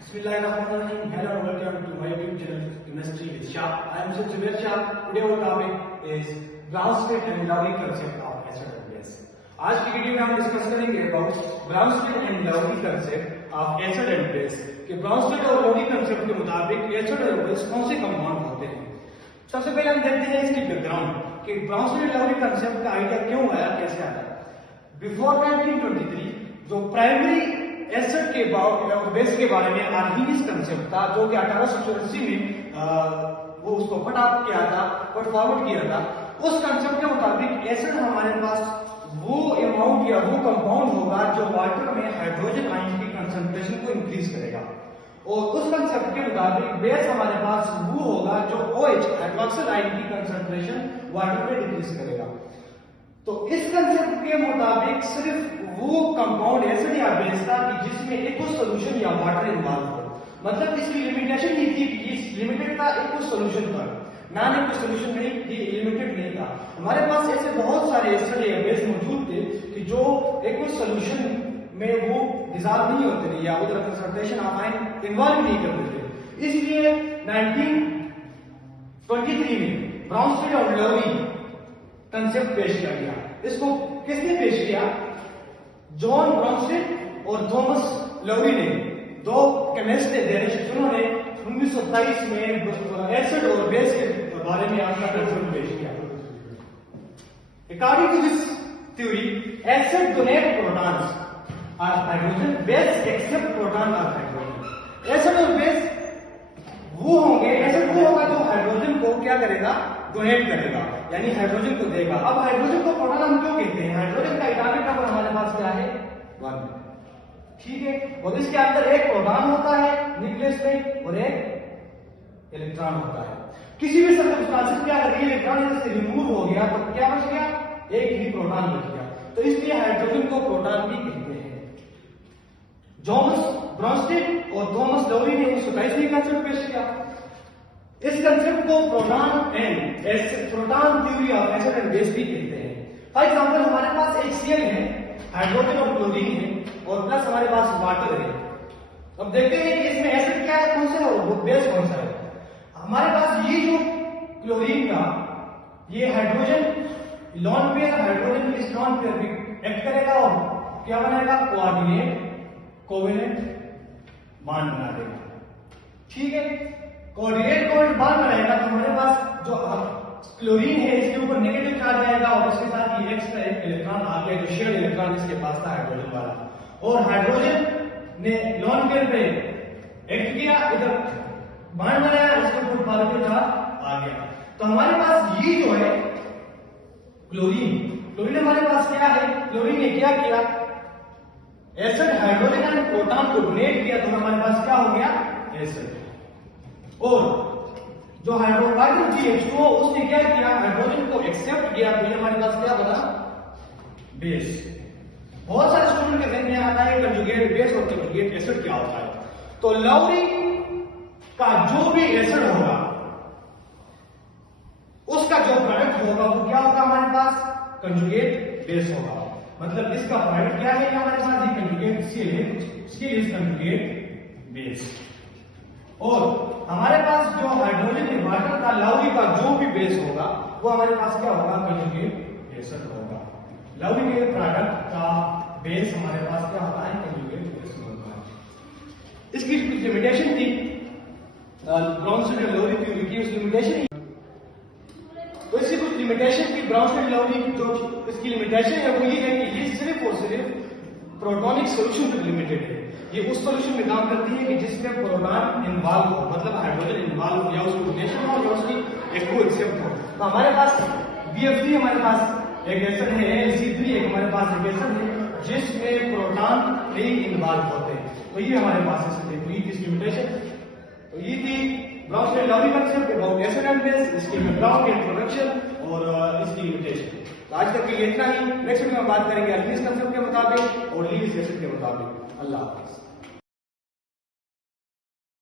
Bismillahirrahmanirrahim. Hello and welcome to my YouTube channel Chemistry with Shah. I am Mr. Zubair Shah. Today our topic is Brown-Stitt and Lowry concept of acid and base. आज की video में हम discuss करेंगे Brown-Stitt and Lowry concept of acid and base कि Brown-Stitt और Lowry concept के मुताबिक acid और बेस कौन से कंपाउंड होते हैं। सबसे पहले हम देखते हैं इसकी बैकग्राउंड कि Brown-Stitt and Lowry concept का आइडिया क्यों आया, कैसे आया। बिफोर 1923 जो प्राइमरी एसिड के बेस के बारे में आर्हीनियस कंसेप्ट था, जो कि 1884 में वो उसको पट फॉरवर्ड किया था। उस कंसेप्ट के मुताबिक एसिड हमारे पास वो अमाउंट या वो कंपाउंड होगा जो वाटर में हाइड्रोजन आयन की कंसंट्रेशन को इंक्रीज करेगा, और उस कंसेप्ट के मुताबिक बेस हमारे पास वो होगा जो OH हाइड्रोक्सिल आयन की कंसंट्रेशन वाटर में डिक्रीज करेगा। तो इस कंसेप्ट के मुताबिक सिर्फ वो कंपाउंड एसिड या बेस था कि जिसमें एक्वस सॉल्यूशन या वाटर इन्वॉल्व हो। मतलब इसकी लिमिटेशन ये थी कि लिमिटेड था एक्वस सॉल्यूशन पर, नॉन एक्वस सॉल्यूशन नहीं, ये लिमिटेड नहीं था। हमारे पास ऐसे बहुत सारे एसिड या बेस मौजूद थे कि जो एक्वस सॉल्यूशन में वो डिसॉल्व नहीं होते थे या उधर कंसंट्रेशन ऑफ आयन इन्वॉल्व नहीं करते थे। इसलिए 1923 में ब्राउन-स्टिट और लवरी कंसेप्ट पेश किया गया। इसको किसने पेश किया? जॉन ब्राउन-स्टिट और थॉमस लवरी ने, दो केमिस्ट थे जिन्होंने 1927 में एसिड और बेस के बारे में अपना कंसेप्ट पेश किया। According to this theory, acid donate protons और हाइड्रोजन, बेस एक्सेप्ट प्रोटॉन और हाइड्रोजन। एसिड और बेस वो होंगे, एसिड वो होगा जो हाइड्रोजन को क्या करेगा, डोनेट करेगा, यानी हाइड्रोजन को देगा। अब हाइड्रोजन को प्रोटॉन हम क्यों कहते हैं? हाइड्रोजन का एटॉमिक नंबर हमारे पास क्या है? 1, ठीक है। और इसके अंदर एक प्रोटॉन होता है न्यूक्लियस में और एक इलेक्ट्रॉन होता है। किसी भी सर्कमस्टांसेस में अगर ये इलेक्ट्रॉन इससे रिमूव हो गया तो क्या बच गया? एक ही प्रोटॉन बच गया। तो इसलिए हाइड्रोजन को प्रोटॉन भी कहते हैं। जॉन ब्राउन-स्टिट और थॉमस लवरी ने 1927 में कंसेप्ट पेश किया। इस कंसेप्ट को proton theory of acid and base भी कहते हैं। फॉर एग्जांपल, हमारे पास एक Cl है, हाइड्रोजन और क्लोरीन है, और प्लस हमारे पास वाटर है। अब देखते हैं कि इसमें एसिड क्या है, कौन सा है, और बेस कौन सा है। हमारे पास ये जो क्लोरीन का ये हाइड्रोजन लॉन पेयर, हाइड्रोजन इस लॉन पेयर भी एक्ट करेगा और क्या बनाएगा? कोऑर्डिनेट कोवेलेंट बॉन्ड बना देगा, ठीक है। कोऑर्डिनेट कोवेलेंट बॉन्ड बनाएगा तो हमारे पास जो क्लोरीन है इसके ऊपर नेगेटिव चार्ज आएगा, और उसके साथ ये एक्स्ट्रा एक इलेक्ट्रॉन आ गया जो शेयर्ड इलेक्ट्रॉन इसके पास था हाइड्रोजन वाला, और हाइड्रोजन ने लॉन पेयर पे एक्ट किया, इधर बॉन्ड बनाया, इसके ऊपर पॉजिटिव चार्ज आ गया। तो हमारे पास ये जो है क्लोरीन हमारे पास क्या है? क्लोरीन ने क्या किया? एसिड हाइड्रोजन एंड प्रोटॉन को डोनेट किया, तो हमारे पास क्या हो गया? एसिड। और जो हाइड्रोकार्बन CH2 उसने क्या किया? हाइड्रोजन को एक्सेप्ट किया, तो ये हमारे पास क्या बना? बेस। बहुत सारे स्टूडेंट के ध्यान में आता है कंजुगेट बेस और कंजुगेट एसिड क्या होता है। तो लवरी का जो भी एसिड होगा उसका जो प्रोडक्ट होगा वो क्या होगा? हमारे पास कंजुगेट बेस होगा। मतलब इसका प्रोडक्ट क्या है? हमारे पास ये conjugate Cl is conjugate base. और हमारे पास जो हाइड्रोजन के वाटर का लवरी का जो भी बेस होगा वो हमारे पास क्या होगा? कंजुगेट एसिड होगा। लवरी के प्रोडक्ट का बेस हमारे पास क्या होता है? कंजुगेट एसिड होगा। इसकी कुछ लिमिटेशन थी, ब्राउन-स्टिट और लवरी थ्योरी की उस लिमिटेशन, तो इसकी कुछ लिमिटेशन थी ब्राउन-स्टिट लवरी की। जो इसकी लिमिटेशन है वो ये है कि ये सिर्फ और सिर्फ प्रोटॉनिक सॉल्यूशन तक लिमिटेड है। ये उस सॉल्यूशन में काम करती है कि जिसमें प्रोटॉन इन्वॉल्व हो, मतलब हाइड्रोजन इन्वॉल्व हो, या उसकी डोनेशन हो या उसकी एक्को एक्सेप्ट हो। तो हमारे पास BF3 हमारे पास एक एसिड है, C3 एक हमारे पास एक एसिड है जिसमें प्रोटॉन नहीं इन्वॉल्व होते हैं। तो ये हमारे पास एसिड है, तो ये किस लिमिटेशन। तो ये थी Bronsted Lowry concept about acid and base, इसके बैकग्राउंड के इंट्रोडक्शन और इसकी लिमिटेशन। तो आज तक के लिए इतना ही। नेक्स्ट वीडियो में बात करेंगे अल्कीन्स कंसेप्ट के मुताबिक और लीविस एसिड के मुताबिक। अल्लाह हाफिज़।